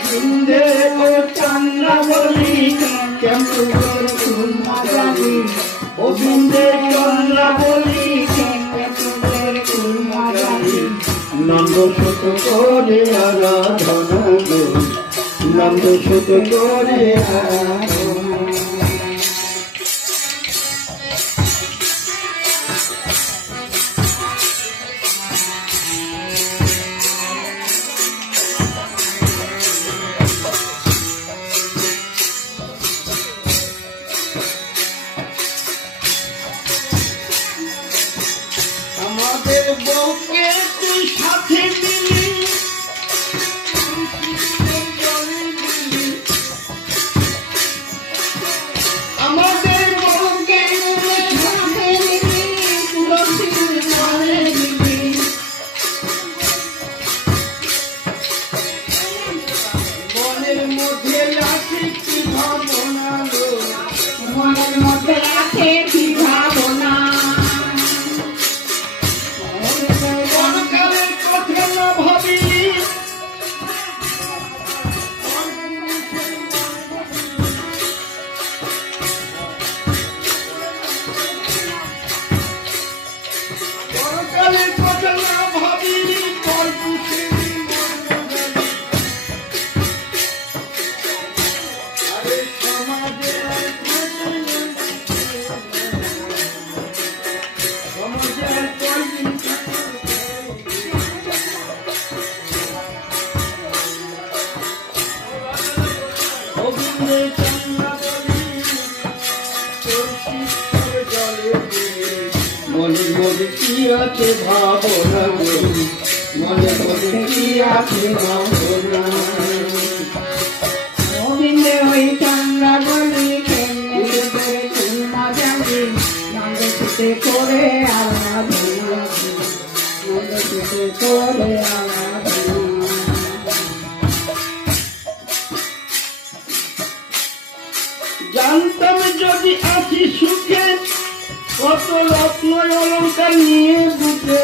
গোবিন্দে ও চন্দ্রাবলী কেমন করে তুলনা জানি গোবিন্দে চন্দ্রাবলী কেমন করে তুলনা জানি নন্দ সুত করে আরাধনা গো নন্দ সুত করে আরাধনা আমাদের বউকে তুই সাথে দিলি আমাদের বউকে সাথে দিলি তুলসীর মালে দিলি মনের মধ্যে আছে কি ভাবনা গো মনের মধ্যে আছে কি ভাবনা মনের মধ্যে কি আছে ভাবনা গো মনের মধ্যে কি আছে ভাবনা গোবিন্দে ওই চন্দ্রাবলী কেমনে করে তুলনা জানি নন্দ সুতে করে আরাধনা নন্দ সুতে করে আরাধনা জানতাম যদি আছি সুখে কত রত্ন অলঙ্কার নিয়ে বুঝে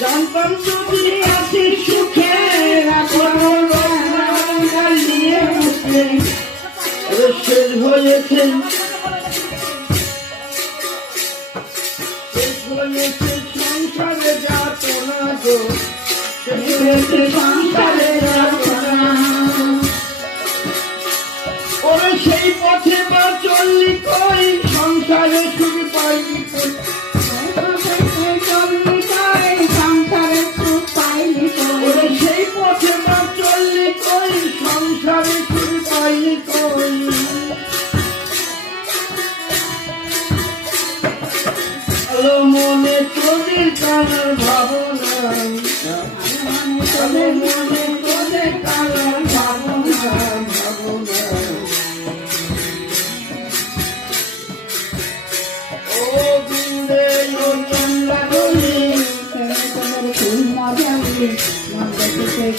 জানতাম যদি আছি সুখে কত রত্ন অলঙ্কার নিয়ে বুঝে শেষ হয়েছে সংসারে যাতনা গো শেষ হয়েছে সংসারে যাতনা ওরে সেই পথে বা চললি কই সংসারে সুখ পাইলি কই সংসারে সুখ পাইলি ওরে সেই পথে বা চললি কই সংসারে সুখ পাইলি কই আলো মনে তোদের কালার ভাবনা আলো মনে তোদের কালার ভাবনা ভাবনা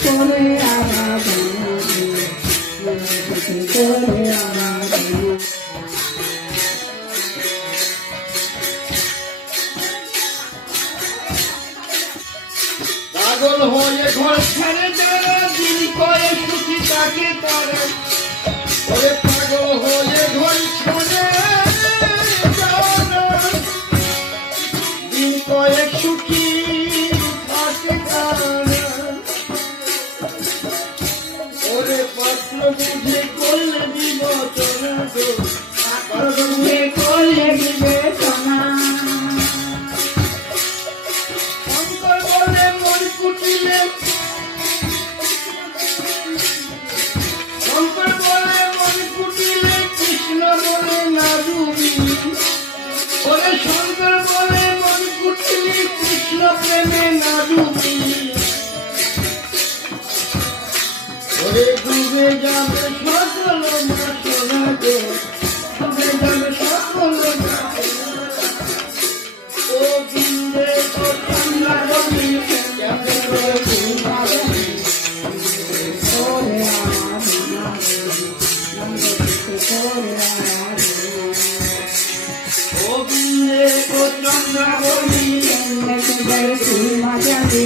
করে আরাধনা করে আরাধনা পাগল হয়ে ঘর ছেড়ে যারা দিন করে সুখী তাকে তারা ওরে পাগল হয়ে ঘর ছেড়ে দিন কয়েক সুখী থাকে তারা ওরে পাত্র বুঝে করলে বিবেচনা গো পাত্র বুঝে করলে বিবেচনা শঙ্কর বলে মন কুটিলে শঙ্কর বলে মন কুটিলে কৃষ্ণ বলে না ডুবি ওরে শঙ্কর বলে মন কুটিলে কৃষ্ণ প্রেমে না ডুবি ওরে ডুবে যাবে সকল বাসনা গো ডুবে যাবে সকল ও বিন্দে ও চন্দ্রাবলী কেমনে করে তুলনা জানি করে আরাধনা নন্দ সুতে করে আরাধনা ও বিন্দে ও চন্দ্রাবলী কেমনে করে তুলনা জানি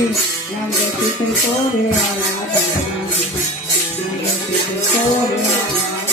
নন্দ সুতে করে আরাধনা চিন্তিত করে না।